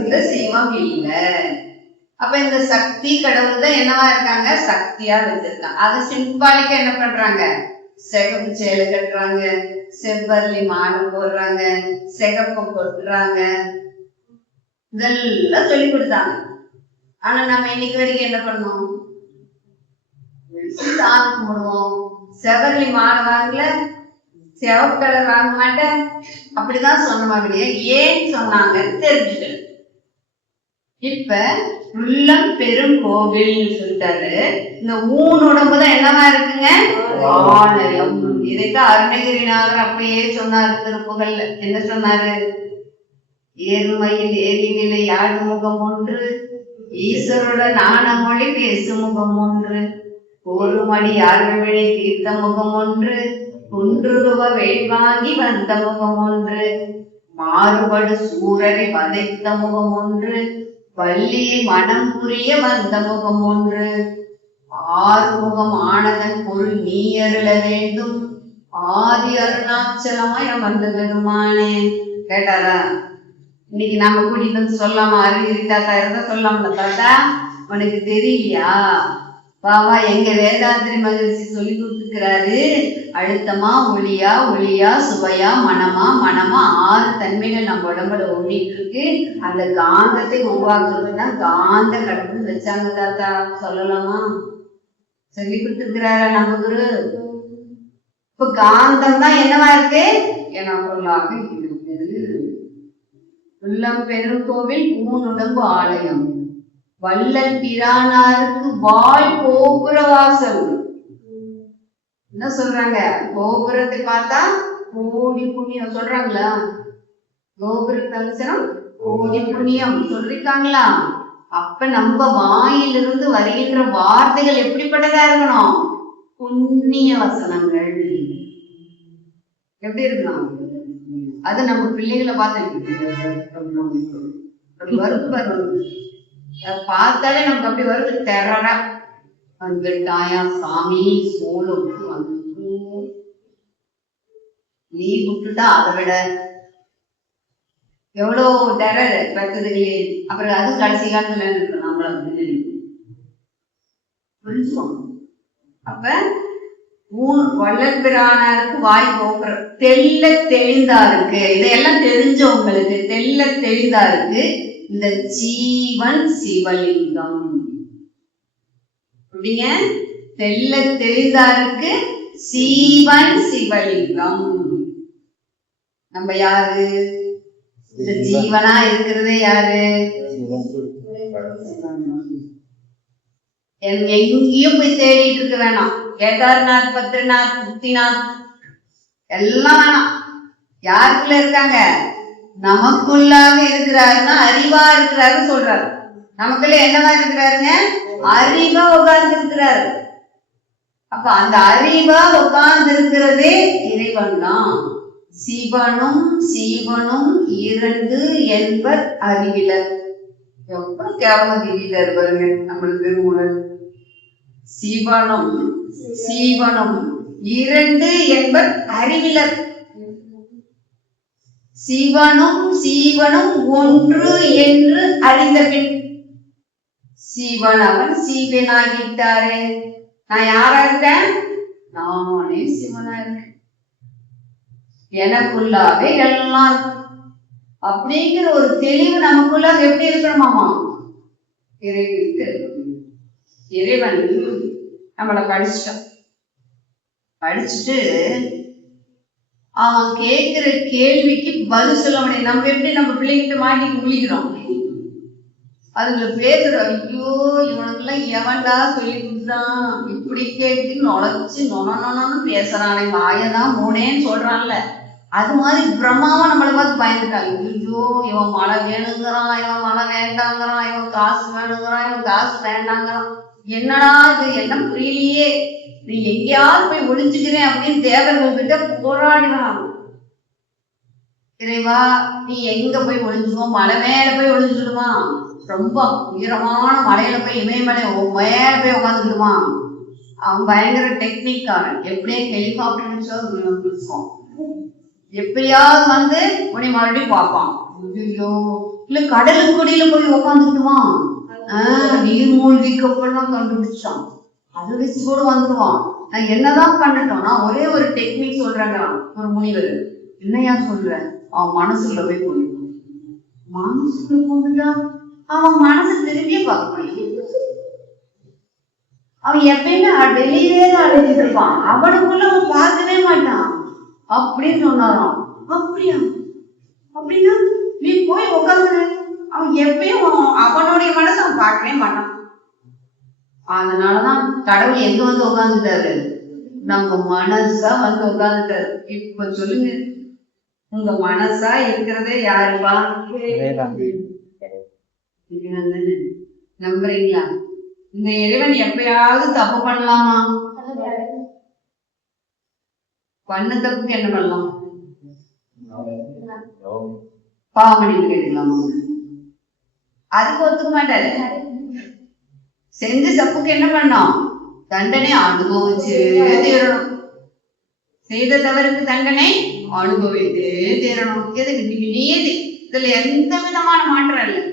இந்த சிவம் இல்ல. அப்ப இந்த சக்தி கடவுள் தான் என்னவா இருக்காங்க? சக்தியா வச்சிருக்காங்க. அதை சிம்பாலிக்கா என்ன பண்றாங்க? சிகப்பு சேலை கட்டுறாங்க, செவ்வரளி மாலை போடுறாங்க, சிகப்பு கொட்டுறாங்க, இதெல்லாம் சொல்லி கொடுத்தாங்க. ஆனா நம்ம இன்னைக்கு வரைக்கும் என்ன பண்ணோம்? சாமி கும்பிடுவோம். செவ்வரளி மாலை வாங்கல, சிவப்பு கலர் வாங்க மாட்டேன் அப்படிதான் சொன்னாங்க. ஏன் சொன்னாங்க தெரிஞ்சுக்கணும். இப்ப உள்ளம் பெரும் கோவில் சொல்லிட்டாரு. இந்த உடம்புதான் என்னவா இருக்குங்க? ஆலயம். இதைத்தான் அருணகிரிநாதர் அப்படியே சொன்னாரு திருப்புகள்ல. என்ன சொன்னாரு? ஏறுமையில் ஏறி நிலை ஆடு முகம் ஒன்று, ஈஸ்வருடன் ஆன மொழி பேசு முகம் ஒன்று, ஒரு மடி ஆழ்விழி தீர்த்த முகம் ஒன்று, குன்றுருவ வேள்வாங்கி வந்த முகம் ஒன்று, மாறுபடு சூரரை வதைத்த முகம் ஒன்று, வள்ளியை மனம் புரிய வந்த முகம் ஒன்று, ஆறுமுகம் ஆனதன் பொருள் நீ அருள வேண்டும், ஆதி அருணாச்சலமாய் அமர்ந்த பெருமானே. கேட்டாரா? இன்னைக்கு நாம கூட்டிட்டு வந்து சொல்லாம? அருகிரி தாத்தா இருந்தா சொல்லாமல, தாத்தா உனக்கு தெரியலையா? பாபா எங்க வேதாந்திரி மகிழ்ச்சி சொல்லி கொடுத்துக்கிறாரு. அழுத்தமா ஒளியா, ஒளியா சுவையா, மனமா மனமா 6 தன்மைகள் நம்ம உடம்புல ஓடிட்டு இருக்கு. அந்த காந்தத்தை உருவாக்குறதுன்னா காந்த கடவுள் வச்சாங்க தாத்தா. சொல்லலாமா? சொல்லி கொடுத்துருக்கிறாரா நம்ம குரு? இப்ப காந்தம் தான் என்னவா இருக்கு? என பொருளாக இருக்குது. உள்ளம் பெரும் கோவில் உடம்பு ஆலயம். வள்ளல் பிரானாருக்கு வாய் கோபுர வாசல். என்ன சொல்றாங்க? கோபுரத்தை பார்த்தா கோடி புண்ணியம் சொல்றாங்களா? கோபுர தரிசனம் கோடி புண்ணியம் சொல்லிருக்காங்களா? அப்ப நம்ம வாயிலிருந்து வருகின்ற வார்த்தைகள் எப்படிப்பட்டதா இருக்கணும்? புண்ணிய வசனங்கள். எப்படி இருக்கணும்? அது நம்ம பிள்ளைகளை பார்த்து வருது பாருங்க. பார்த்தாலே நமக்கு அப்படி வருது. தெரடா வந்துட்டாயா சாமி, சோளம் வந்து நீ விட்டுட்டா அதை விட எவ்வளவு டெரர் பக்குதுங்களே. அப்புறம் அது கடைசி காலத்துல இருக்கு நம்மள புரிஞ்சோம். அப்ப வள்ளல் பிரானாருக்கு வாய் கோபுர தெல்ல தெளிந்தாருக்கு. இதையெல்லாம் தெரிஞ்சவங்களுக்கு தெல்ல தெளிந்தாருக்கு இந்த ஜீவன் சிவலிங்கம். அப்படிங்க, தெல்ல தெளிந்தாருக்கு சீவன் சிவலிங்கம். நம்ம யாரு? இந்த ஜீவனா இருக்கிறதே யாரு? எங்கேயும் போய் தேடிட்டு இருக்க வேணாம். கேதார்நாத், பத்ரிநாத், முக்திநாத் எல்லாம் வேணாம். யாருக்குள்ள இருக்காங்க? நமக்குள்ளாக இருக்கிறாருன்னா அறிவா இருக்கிறாருன்னு சொல்றாரு. நமக்குள்ள என்னவா இருக்கிறாருங்க? அறிவா உட்கார்ந்து இருக்கிறாரு. அப்ப அந்த அறிவா உட்கார்ந்து இருக்கிறதே இறைவன் தான். சிவனும் சீவனும் 2 என்பர் அறிவிலர். எவ்வளவு கேவலம் திடீர் பாருங்க நம்மளுக்கு மூலம். சிவனும் சீவனும் 2 என்பர் அறிவிலர். சிவனும் சீவனும் ஒன்று என்று அறிந்த பின் சிவன் அவன் சீவனாகிட்டாரே. நான் யாரா இருக்கேன்? நானே சிவனா இருக்கேன். எனக்குள்ளாவே எல்லாம் அப்படிங்கிற ஒரு தெளிவு நமக்குள்ள எப்படி இருக்கணுமாமா? இறைவன் நம்மளை படிச்சுட்டு அவன் கேட்கிற கேள்விக்கு பதில் சொல்ல முடியும். நம்ம எப்படி நம்ம பிள்ளைகிட்ட மாட்டி முழிக்கிறோம், அதுல பேசுறோம். ஐயோ இவனுக்குலாம் எவன்டா சொல்லி கொடுத்தான், இப்படி கேட்டு நுழைச்சு நொனன்னு பேசுறான், வாயதான் மூடேன்னு சொல்றான்ல. அது மாதிரி பிரம்மாவா நம்மளை பார்த்து பயந்துட்டாங்க. ஐயோ இவன் மழை வேணுங்கிறான், இவன் மழை வேண்டாங்கிறான், இவன் காசு வேணுங்கிறான், இவன் காசு வேண்டாங்கிறான். என்னடா இது, என்ன புரியலையே, நீ எங்கேயாவது போய் ஒழிச்சுக்கிறேன் அப்படின்னு தேவர்கள் கிட்ட போராடினான். இறைவா நீ எங்க போய் ஒளிஞ்சுவோம், மலை மேல போய் ஒளிஞ்சுடுமா, ரொம்ப உயரமான மலையில போய் இமயமலை மேல போய் உட்காந்துக்கிடுவான். அவன் பயங்கர டெக்னிக்காரன், எப்படியே ஹெலிகாப்டர் எப்படியாவது வந்து உன்னை மறுபடியும் பார்ப்பான். ஐயோ இல்ல கடலுக்குடியில போய் உட்காந்துக்கிடுவான். நீர்மூழ்கி கப்பல்லாம் கண்டுபிடிச்சான், அதை வச்சு கூட வந்துடுவான். நான் என்னதான் கண்டுட்டோம்னா ஒரே ஒரு டெக்னிக் சொல்றாங்க ஒரு முனிவர். என்னையா சொல்ற? அவன் மனசுல போய் கொண்டு மனசுல கொண்டுட்டா அவன் மனசு திரும்பியே பார்க்க முடியும். அவன் எப்பயுமே வெளியிலே தான் அழைச்சிட்டு இருப்பான், அவனுக்குள்ள அவன் பார்க்கவே மாட்டான் அப்படின்னு சொன்னாராம். அப்படியா? அப்படின்னா நீ போய் உட்காந்து அவன் எப்பயும் அவனுடைய மனசை அவன் பார்க்கவே மாட்டான். அதனாலதான் கடவுள் எங்க வந்து உட்காந்துட்டாரு? நம்ம மனசா வந்து உட்காந்துட்டாரு. இப்ப சொல்லுங்க, உங்க மனசா இருக்கிறதே யாருப்பா? நம்புறீங்களா? இந்த இறைவன் எப்பயாவது தப்பு பண்ணலாமா? பண்ண தப்புக்கு என்ன பண்ணலாம்? பாவமணி கேட்கலாமா? அதுக்கு ஒத்துக்க மாட்டாரு. செஞ்ச தப்புக்கு என்ன பண்ணோம்? தண்டனை அனுபவிச்சே தீரணும். செய்த தவறுக்கு தண்டனை அனுபவித்தே தீரணும். எதுக்கு நீதி? இதுல எந்த விதமான மாற்றம் இல்லை.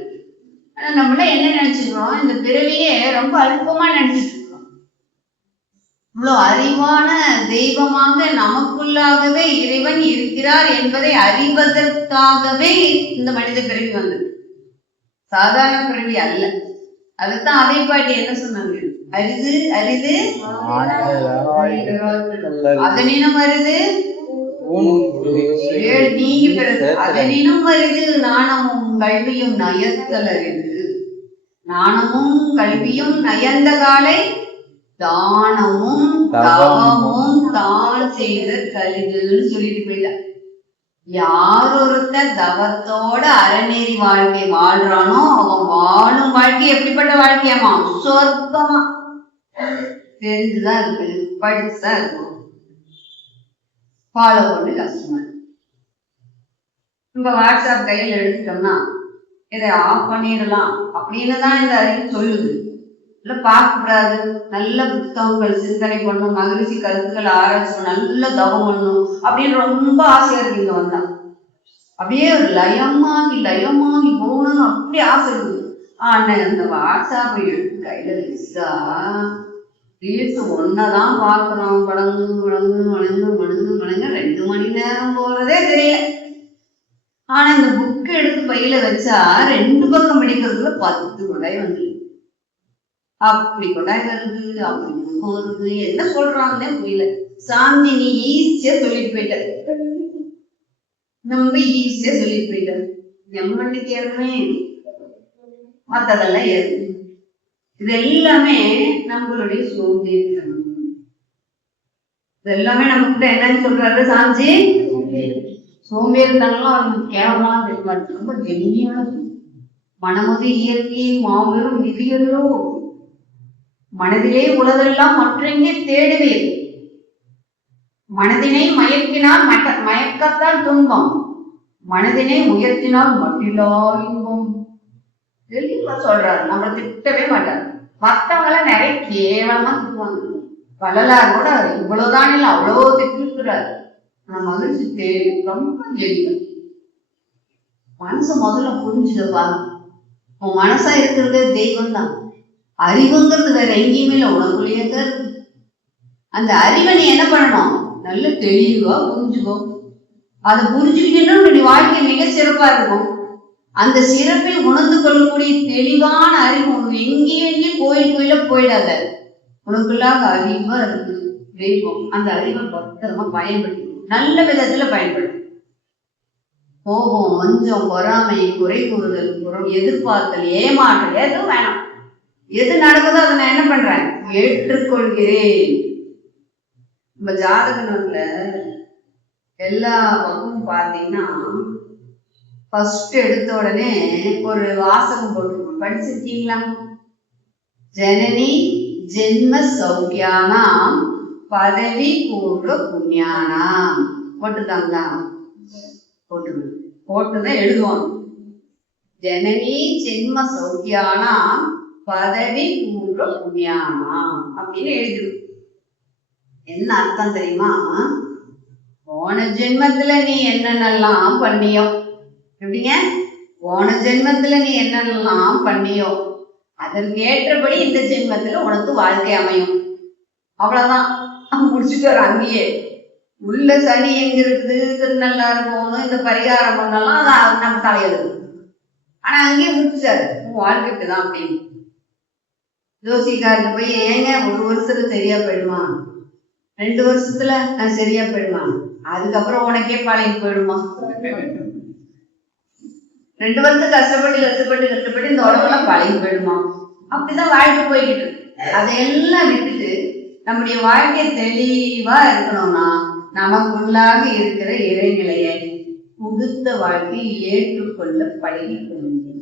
ஆனா நம்மள என்ன நினைச்சிருக்கோம்? இந்த பிறவியே ரொம்ப அல்பமா நினைச்சிட்டு இருக்கோம். இவ்வளவு அறிவான தெய்வமாக நமக்குள்ளாகவே இறைவன் இருக்கிறார் என்பதை அறிவதற்காகவே இந்த மனித பிறவி வந்தது, சாதாரண பிறவி அல்ல. அதுதான் அவை பாட்டி என்ன சொன்னாங்க? அரிது அரிது அதனினும் அரிது நீங்கி பிறகு அதனினும் அரிது நாணமும் கல்வியும் நயத்தல் அரிது. நாணமும் கல்வியும் நயந்த காலை தானமும் தவமும் தான் செய்த கருதுன்னு சொல்லிட்டு போயிட்டார். யார் ஒருத்தர் தவத்தோட அறநெறி வாழ்க்கை வாழ்றானோ அவன் வாழும் வாழ்க்கை எப்படிப்பட்ட வாழ்க்கையாமா? சொர்க்கமா. தெரிஞ்சுதான் இருக்கு, படிச்சுதான் இருக்கும், ஃபாலோ பண்ணி கஷ்டமா. நம்ம வாட்ஸ்அப் கையில் எடுத்துட்டோம்னா இதை ஆஃப் பண்ணிடலாம் அப்படின்னு தான் இந்த அறிவு சொல்லுது. இல்லை பார்க்க கூடாது, நல்ல புத்தகங்கள் சிந்தனை பண்ணணும், மகிழ்ச்சி கருத்துக்கள் ஆராய்ச்சி, நல்ல தவம் பண்ணணும் அப்படின்னு ரொம்ப ஆசையா இருக்கு. இங்க வந்தா அப்படியே ஒரு லயமாகி போகணும்னு அப்படி ஆசை இருக்குது. ஆனா இந்த வாட்ஸ்அப் எடுத்து கையில வச்சா ரீல்ஸ் ஒன்னதான் பாக்குறோம். வணங்கு 2 மணி நேரம் போறதே தெரியல. ஆனா இந்த புக் எடுத்து பையில வச்சா 2 பக்கம் படிக்கிறதுக்குள்ள 10 கொண்டாய் வந்து அப்படி கொண்டாய் வருது, அப்படி வருது. என்ன சொல்றாங்கன்னே புரியல. சாந்தி நீ ஈஸியா சொல்லிட்டு போயிட்ட, நம்ம ஈஸியா சொல்லிட்டு போயிட்ட. எம்மட்டுக்கு ஏறமே மத்ததெல்லாம் ஏறு. இது எல்லாமே நம்மளுடைய சோம்பேறித்தனம். இது எல்லாமே நமக்கு என்னன்னு சொல்றாரு சாஞ்சி? சோம்பேறித்தனம்லாம் கேவலமா தெரியாது, ரொம்ப ஜென்னியானது. மனமது இயற்கை மாபெரும் விதியல்லோ, மனதிலே உலகெல்லாம் மற்றெங்கே தேடுவேன். மனதினை மயக்கினால் மயக்கத்தால் துன்பம், மனதினை உயர்த்தினால் மட்டிலா இன்பம். தெளிவா சொல்றாரு. நம்ம திட்டவே மாட்டாரு. மத்தவங்கள நிறைய கேவலமா திட்டுவாங்க. வள்ளலார் கூட இவ்வளவுதான் இல்லை அவ்வளோ திட்டுறாரு. நான் மகிழ்ச்சி தேடி ரொம்ப எளிய மனசை முதல்ல புரிஞ்சுதப்பா. உன் மனசா இருக்கிறது தெய்வம் தான். அறிவுங்கிறது வேற எங்கேயுமே இல்லை, உனக்குள்ளேயே தான் இருக்கு. அந்த அறிவை நீ என்ன பண்ணணும்? நல்ல தெளிவா புரிஞ்சுக்கோ. அதை புரிஞ்சுக்கிட்டீங்கன்னா நீ வாழ்க்கை மிக சிறப்பா இருக்கும். அந்த சிறப்பை உணர்ந்து கொள்ளக்கூடிய தெளிவான அறிவு உனக்கு எங்கேயும் கோயில போயிடாத. உனக்குள்ளாக அறிவா இருக்கு தெய்வம். அந்த அறிவை பத்திரமா பயன்படுத்தி நல்ல விதத்துல பயன்படுத்தும். கோபம், வஞ்சம், பொறாமை, குறை கூறுதல், எதிர்பார்த்தல், ஏமாற்றல் எதுவும் வேணாம். எது நடக்குதோ அதை நான் என்ன பண்றேன்? ஏற்றுக்கொள்கிறேன். நம்ம ஜாதக நூல்ல எல்லா பக்கமும் பார்த்தீங்கன்னா ஃபர்ஸ்ட் எடுத்த உடனே ஒரு வாசகம் போட்டுருக்கோம், படிச்சிருக்கீங்களா? ஜனனி ஜென்ம சௌக்கியானாம் பதவி பூர்வ புண்ணியானாம் போட்டுருக்காங்களா? போட்டுதான் எழுதுவாங்க. ஜனனி ஜென்ம சௌக்கியானா பதவி பூர்வ புண்ணியானா அப்படின்னு எழுதிடும். என்ன அர்த்தம் தெரியுமா? போன ஜென்மத்துல நீ என்னென்னலாம் பண்ணியோ, எப்படிங்க, போன ஜென்மத்துல நீ என்னென்னலாம் பண்ணியோ அதற்கு ஏற்றபடி இந்த ஜென்மத்துல உனக்கு வாழ்க்கை அமையும். அவ்வளவுதான். முடிச்சுட்டு வர அங்கேயே உள்ள சனி எங்க இருக்குது, திருநள்ளாறு போகணும், இந்த பரிகாரம் பண்ணலாம், அது நம்ம தலையெழுது. ஆனா அங்கேயே முடிச்சாரு, உன் வாழ்க்கைக்கு தான் அப்படின்னு. ஜோசிக்காருக்கு போய் ஏங்க 1 வருஷத்துல சரியா போயிடுமா, 2 வருஷத்துல நான் சரியா போயிடுமா, அதுக்கப்புறம் உனக்கே பழகி போயிடுமா? 2 வருஷம் கஷ்டப்பட்டு இந்த உடம்பெல்லாம் பழகி போயிடுமா? அப்படிதான் வாழ்க்கை போய்கிட்டு. அதையெல்லாம் விட்டுட்டு நம்முடைய வாழ்க்கை தெளிவா இருக்கணும்னா நமக்குள்ளாக இருக்கிற இறைநிலையை புகுத்த வாழ்க்கையை ஏற்றுக்கொள்ள பழகி கொள்ளுங்கள்.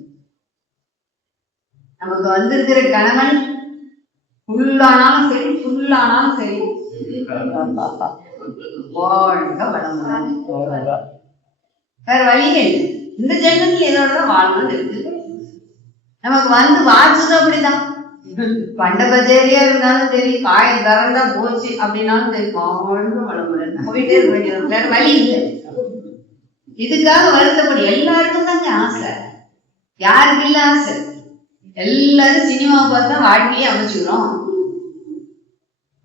நமக்கு வந்திருக்கிற கணவன் ஃபுல்லானாலும் சரி வாழ்க வளமுடன். வேற வழிகள் இந்த ஜென்மத்தில் இதோடதான் வாழணும்னு இருக்கு. நமக்கு வந்து வாச்சுது அப்படிதான். பண்டபஜேரியா இருந்தாலும் சரி, காயம் திறந்தா போச்சு அப்படின்னாலும் சரி, வாழ்க வளமுடன் போயிட்டே இருக்க. வேற வழி இல்லை. இதுக்காக வருத்தப்படி எல்லாருக்கும் தாங்க ஆசை. யாருக்கு இல்ல ஆசை? எல்லாரும் சினிமாவை பார்த்தா வாழ்க்கையே அமைச்சுக்கிறோம்.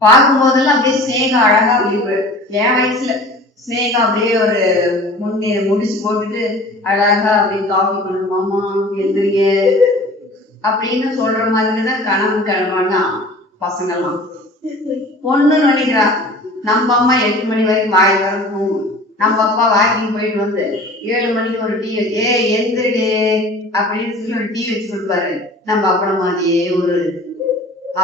பார்க்கும் போதெல்லாம் அப்படியே ஸ்னேகா அழகா அப்படி, என் வயசுல ஸ்னேகா அப்படியே ஒரு முடிச்சு போட்டுட்டு அழகா அப்படியே காஃபி கொண்டு மாமா எந்திரிங்க அப்படின்னு சொல்ற மாதிரிதான் கனவானா பசங்கெல்லாம். பொண்ணு நினைக்கிறா நம்ம அம்மா 8 மணி வரைக்கும் வாய் திறக்கும், நம்ம அப்பா வாக்கிங் போயிட்டு வந்து 7 மணிக்கு ஒரு டீ எந்திரிடே அப்படின்னு சொல்லி ஒரு டீ வச்சு கொடுப்பாரு. நம்ம அப்பட மாதிரியே ஒரு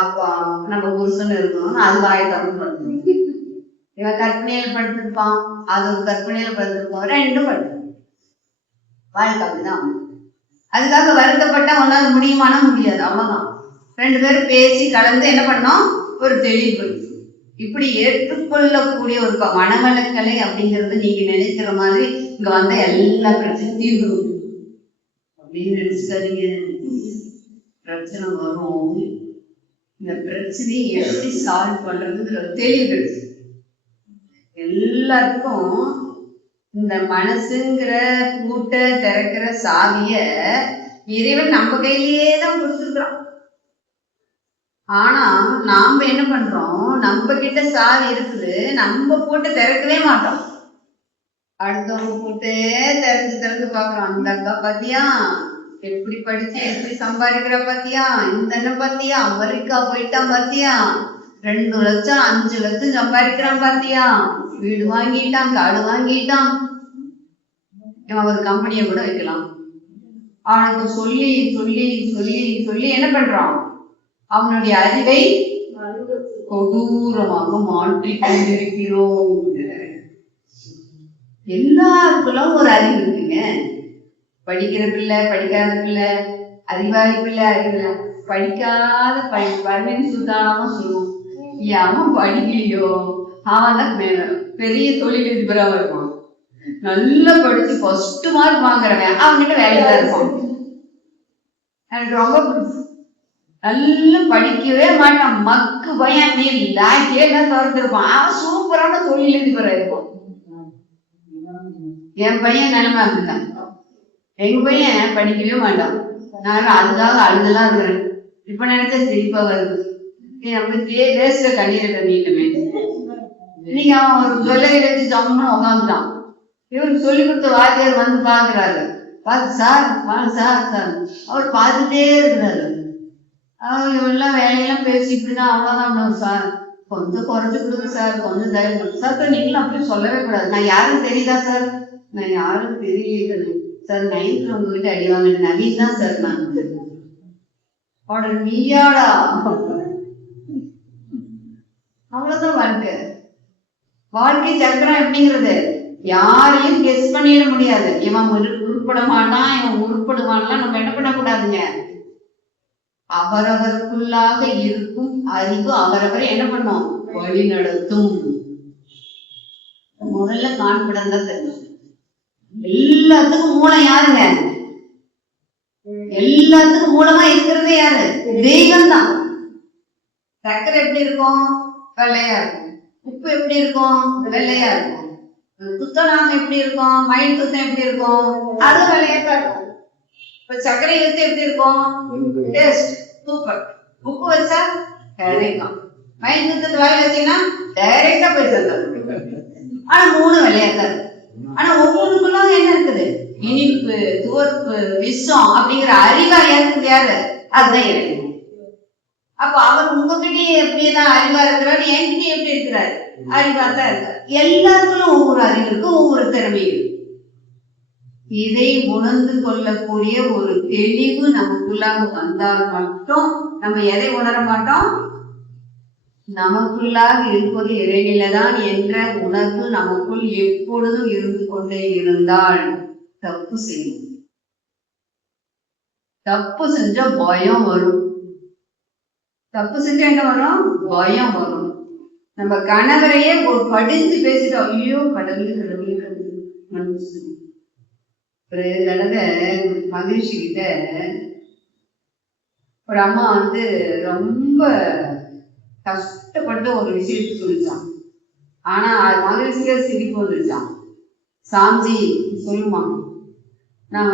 அப்பா நம்ம புருஷன் இருக்கணும்னு அது வாயை திறந்து படுத்து. இவன் கற்பனையில படுத்திருப்பான், அது ஒரு கற்பனையில படுத்திருப்பான், 2 படுத்து. வாழ்க்கை அப்படிதான். அதுக்காக வருத்தப்பட்டா ஒன்னால முடியுமானா முடியாது, அவ்வளவுதான். 2 பேரும் பேசி கலந்து என்ன பண்ணோம், ஒரு தெளிவு. இப்படி ஏற்றுக்கொள்ளக்கூடிய ஒரு மனவளக்கலை அப்படிங்கிறது நீங்க நினைக்கிற மாதிரி இங்க வந்த எல்லா பிரச்சனையும் தீர்வு அப்படின்னு நினைச்சுக்காதீங்க. பிரச்சனை வரும். இந்த பிரச்சனையை எப்படி சால்வ் பண்றதுங்கிற தெளிவு எல்லாருக்கும். இந்த மனசுங்கிற கூட்ட திறக்கிற சாவிய இறைவன் நம்ம கையிலேயே தான் கொடுத்துருக்கிறோம். ஆனா நாம என்ன பண்றோம், நம்ம கிட்ட சாவி இருக்குது, நம்ம போட்டு திறக்கவே மாட்டோம். அடுத்தவங்க போட்டு திறந்து பாக்குறோம். அந்த அக்கா பாத்தியா எப்படி படிச்சு எப்படி சம்பாதிக்கிற பாத்தியா, இந்த அண்ணன் பாத்தியா அமெரிக்கா போயிட்டான் பாத்தியா, 2 லட்சம் 5 லட்சம் சம்பாதிக்கிறான் பாத்தியா, வீடு வாங்கிட்டான் காடு வாங்கிட்டான். இவன் ஒரு கம்பெனியை கூட வைக்கலாம். அவனுக்கு சொல்லி சொல்லி சொல்லி சொல்லி என்ன பண்றான், அவனுடைய அறிவை கொடூரமாக மாற்றிக் கொண்டிருக்கிறோம். எல்லாருக்குள்ளும் ஒரு அறிவு இருக்குங்க. படிக்கிற பிள்ளை, படிக்காத பிள்ளை, அறிவாளி பிள்ளை, அறிவில்லை. படிக்காத பர்மீன் சுல்தானாவும் சொல்லுவோம், அவன் படிக்கலையோ அவன் தான் பெரிய தொழிலதிபராக இருப்பான். நல்லா படிச்சு ஃபர்ஸ்ட் மார்க் வாங்குறவன் அவன்கிட்ட வேலையா இருப்பான். எனக்கு ரொம்ப நல்லா படிக்கவே மாட்டான், மக்கு பையன், நீ லாக்கியே தான் திறந்துருப்பான், அவன் சூப்பரான தொழிலதிபராக இருப்பான். என் பையன் நிலைமை அப்படிதான். எங்க பையன் படிக்கவே மாட்டான். நான் அதுக்காக அழுதெல்லாம் இருக்கிறேன். இப்ப நினைச்சா சிரிப்பா வருது. நம்ம தேச கண்ணீரை தண்ணிட்டுமே. இன்னைக்கு அவன் ஒரு தொல்லை வச்சு ஜம்முன்னு உட்காந்துட்டான். இவருக்கு சொல்லி கொடுத்த வாத்தியார் வந்து பாக்குறாரு. பார்த்து சார் சார் சார் அவர் பார்த்துட்டே இருக்கிறாரு. அவர் இவெல்லாம் வேலையெல்லாம் பேசி இப்படிதான் அவ்வளவுதான் சார், கொஞ்சம் குறைச்சு கொடுங்க சார், கொஞ்சம் தைரியம் சார். நீங்களும் அப்படி சொல்லவே கூடாது. நான் யாரும் தெரியுதா சார்? நான் யாரும் தெரியல சார். 9th உங்ககிட்ட அடி வாங்க நவீன் தான் சார். நான் அவனோட நீயாடா அவ்வளவுதான் வாழ்க்கை. வாழ்க்கை சக்கரம் எப்படிங்கிறது யாரையும் கெஸ் பண்ணிட முடியாது. இவன் உருப்பட மாட்டான், இவன் உருப்படுவான்லாம் நம்ம என்ன பண்ணக்கூடாதுங்க. அவரவருக்குள்ளாக இருக்கும் அறிவு அவரவரை என்ன பண்ணும், வழி நடத்தும். முதல்ல கான்பிடன்ஸ் தான் தெரியும். எல்லாத்துக்கும் மூலம் யாருங்க? எல்லாத்துக்கும் மூலமா இருக்கிறது யாரு? தெய்வம் தான். சர்க்கரை எப்படி இருக்கும்? வெள்ளையா இருக்கும். உப்பு எப்படி இருக்கும்? வெள்ளையா இருக்கும். துத்தநாகம் எப்படி இருக்கும்? மயில் துத்தம் எப்படி இருக்கும்? அது வெள்ளையா தான் இருக்கும். இப்ப சர்க்கரை வச்சு எப்படி இருக்கும்? Taste super. உப்பு வச்சா கிடைக்கும். மயில் துத்தத்தை வாயில் வச்சீங்கன்னா டைரக்டா போய் சேர்ந்துடும். ஆனா மூணு வெள்ளையா தான் இருக்கு. ஆனா ஒவ்வொன்றுக்குள்ள என்ன இருக்குது? இனிப்பு, துவர்ப்பு, விஷம் அப்படிங்கிற அறிவாளியா இருக்குது யாரு? அதுதான் இறைவன். அப்ப அவர் உங்ககிட்டயே எப்படிதான் அறிவா இருக்கிறாரு, என்கிட்ட எப்படி இருக்கிறாரு? அறிவா தான் இருக்காரு. எல்லாருக்கும் ஒவ்வொரு அறிவு இருக்கு, ஒவ்வொரு திறமை இருக்கு. இதை உணர்ந்து கொள்ளக்கூடிய ஒரு தெளிவு நமக்குள்ளாக வந்தால் மட்டும் நம்ம எதை உணர மாட்டோம்? நமக்குள்ளாக இருப்பது இறைநிலைதான் என்ற உணர்வு நமக்குள் எப்பொழுதும் இருந்து கொண்டே இருந்தால் தப்பு செய்யும். தப்பு செஞ்சா பயம் வரும். தப்பு செஞ்சா என்ன வரும்? பயம் வரும். நம்ம கணவரையே ஒரு படிச்சு பேசிட்டோம், ஐயோ கடவுளே கடவுளே கடவுளே மனுஷன். ஒரு தடவை மகிழ்ச்சி கிட்ட ஒரு அம்மா ரொம்ப கஷ்டப்பட்டு ஒரு விஷயத்தை சொல்லிச்சான். ஆனா அது மகிழ்ச்சியா சிரிப்பு வந்துருச்சான். சாஞ்சி சொல்லுமா, நான்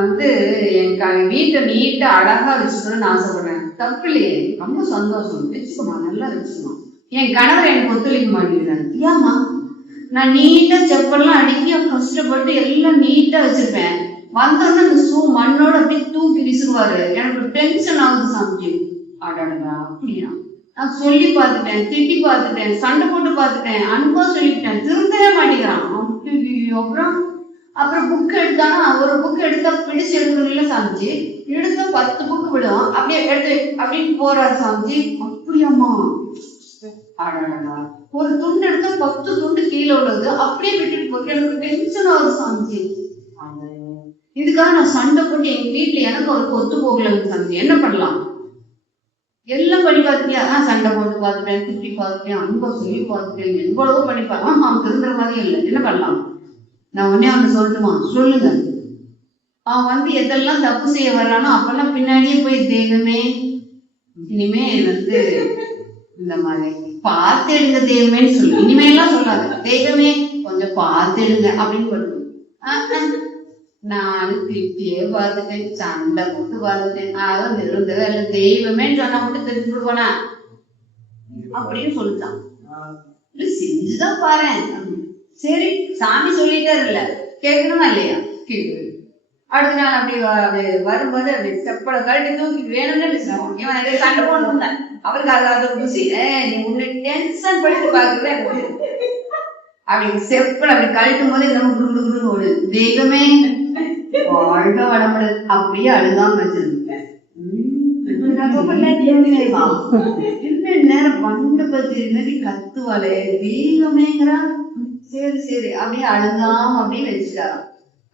என் வீட்டை நீட்டா அழகா வச்சுக்கணும்னு ஆசைப்படுறேன். தப்பு இல்லையே, ரொம்ப சந்தோஷம், வச்சுக்கோமா, நல்லா வச்சுக்கோமா. என் கணவர் எனக்கு ஒத்துழைக்க மாட்டேங்கிறாரு. ஏமா? நான் நீட்டா செப்பெல்லாம் அடிக்க கஷ்டப்பட்டு எல்லாம் நீட்டா வச்சிருப்பேன். வந்தோன்னா அந்த ஷூ மண்ணோட அப்படியே தூக்கி விசிறுவாரு. எனக்கு டென்ஷன் ஆகுது சாமி. அடடா அப்படியா? நான் சொல்லி பார்த்துட்டேன், திட்டி பார்த்துட்டேன், சண்டை போட்டு பார்த்துட்டேன், அன்பா சொல்லிட்டேன், திருந்தவே மாட்டேங்கிறான். அப்புறம் புக் எடுத்தானா, ஒரு புக் எடுத்தா பிடிச்சு எடுக்கணும்ல சாமிஜி, எடுத்தா 10 புக்கு விடும், அப்படியே எடுத்து அப்படின்னு போறாரு சாமிஜி. அப்படியாம்மா? அடடா, ஒரு துண்டு எடுத்தா 10 துண்டு கீழே உள்ளது, அப்படியே விட்டுட்டு போட்டு எனக்கு டென்ஷன் ஆகுது சாமிஜி. இதுக்காக நான் சண்டை போட்டு எங்க வீட்டுல எனக்கு ஒரு கொத்து போகல சாமிஜி. என்ன பண்ணலாம்? எல்லாம் பண்ணி பார்த்துட்டியா? சண்டை போட்டு பார்த்துட்டேன், திட்டி பார்த்துட்டேன், அன்பா சொல்லி பார்த்துட்டேன், எவ்வளவோ பண்ணி பார்த்தேன். அவன் திருந்துற மாதிரி இல்லை. என்ன பண்ணலாம்? நான் ஒன்னே ஒண்ணு சொல்லட்டுமா? சொல்லுங்க. அவன் எதெல்லாம் தப்பு செய்ய வர்றானோ அப்பெல்லாம் பின்னாடியே போய் தெய்வமே இனிமே இந்த மாதிரி பார்த்து எடுங்க தெய்வமேன்னு சொல்லு. இனிமேலாம் சொல்லாத, தெய்வமே கொஞ்சம் பார்த்து எடுங்க அப்படின்னு சொல்லணும். நான் திட்டியே பார்த்துட்டேன், சண்டை போட்டு பார்த்துட்டேன், அதான் நிறுந்தவே இல்லை, தெய்வமேன்னு சொன்னா மட்டும் தெரிஞ்சு விடுவானா அப்படின்னு சொல்லிட்டான். செஞ்சுதான் பாரு. சரி, சாமி சொல்லிட்டாரு இல்ல, கேட்கணுமா இல்லையா? கேட்கு. அடுத்த நாள் அப்படி வரும்போது அப்படி செப்பலை கழட்டி தூக்கி வேணும்னு இவன் சண்டை போடணும் தான். அவருக்கு அதை குசி, நீ உன்னை டென்ஷன் பண்ணிட்டு பாக்குற அப்படி செப்பல் அப்படி கழட்டும் போது நம்ம ஓடு. தெய்வமே வாழ்க வளமுடு அப்படியே அழுதாம வச்சிருந்தேன். நேரம் பண்டு பத்தி கத்துவாளே தெய்வமேங்கிறா. சரி சரி அப்படியே அழுதாம அப்படியே வச்சுட்டாராம்.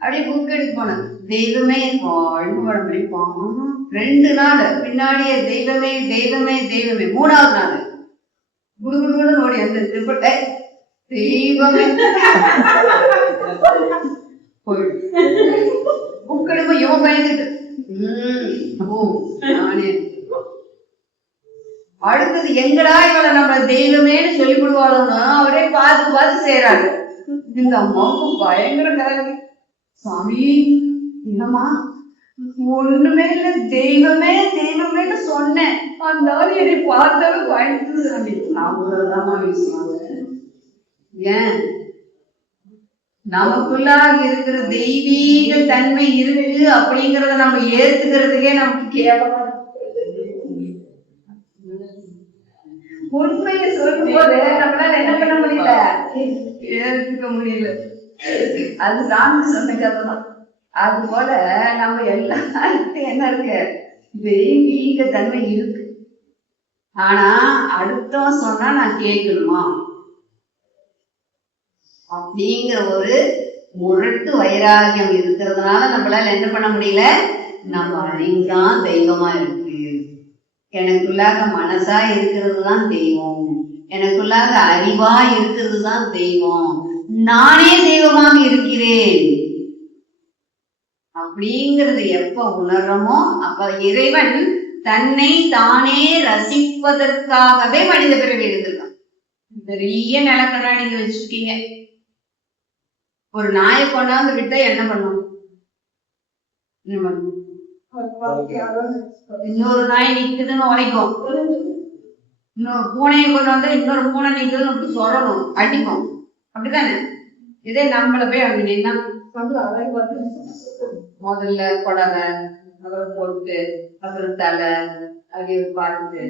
அப்படியே புக் எடுக்க போன, தெய்வமே வாழ்வு வளமுறை. 2 நாள் பின்னாடியே தெய்வமே தெய்வமே தெய்வமே. 3ஆவது நாள் குடுகுடுன்னு ஓடி அந்த தெய்வமே புக் எடுப்ப இவன் பயந்துட்டு நானே. அடுத்தது எங்கடா இவளை நம்ம தெய்வமேன்னு சொல்லி விடுவாளோன்னு அவரே பார்த்து பார்த்து செய்யறாரு. இந்த அம்மாவுக்கு பயங்கர கலவி. சாமி என்னம்மா? ஒண்ணுமே இல்ல, தெய்வமே தெய்வமேன்னு சொன்னேன், அந்த என்னை பார்த்தாவே பயந்துட்டு சாமி. நான் விஷயம் ஏன் நமக்குள்ளாக இருக்கிற தெய்வீக தன்மை இருக்கு அப்படிங்கறத நம்ம ஏத்துக்கிறதுக்கே நமக்கு கேவலமா. உண்மையை சொல்லும் போது நம்மளால என்ன பண்ண முடியல, ஏத்துக்க முடியல. அது சாமி சொன்ன கதை தான். அது போல நம்ம எல்லாருக்கும் என்ன இருக்கு, தெய்வீக தன்மை இருக்கு. ஆனா அடுத்தவன் சொன்னா நான் கேட்கணுமா அப்படிங்கிற ஒரு முரட்டு வைராகியம் இருக்கிறதுனால நம்மளால என்ன பண்ண முடியல. நம்ம அறிவுதான் தெய்வமா இருக்கு. எனக்குள்ளாக மனசா இருக்கிறது தான் தெய்வம், எனக்குள்ளாக அறிவா இருக்கிறது தான் தெய்வம், நானே தெய்வமாக இருக்கிறேன் அப்படிங்கிறது எப்ப உணர்றோமோ அப்ப இறைவன் தன்னை தானே ரசிப்பதற்காகவே மனித பிறவி எடுத்திருக்கான். பெரிய நிலக்கண்ணாடி நீங்க வச்சிருக்கீங்க, ஒரு நாயை கொண்டாந்து விட்டா என்ன பண்ணும்? இன்னொரு நாய் நிக்குதுன்னு உழைக்கும், இன்னொரு பூனையை கொண்டு வந்து இன்னொரு பூனை நிக்குதுன்னு அப்படி சொல்லணும், அடிக்கும். அப்படித்தானே? இதே நம்மள போய் அப்படி நின்னா முதல்ல புடவை, அப்புறம் பொட்டு, அப்புறம் தலை அப்படி பார்த்து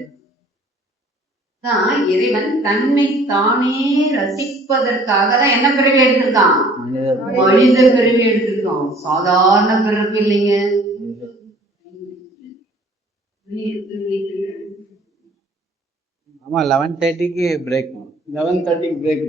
தான் இறைவன் தன்னை தானே ரசிப்பதற்காக தான் என்ன பிறவி எடுத்திருக்கான்? மனித பிறவி எடுத்திருக்கான். சாதாரண பிறப்பு இல்லைங்க. ஆமா 11:30க்கு பிரேக். 11:30 பிரேக்.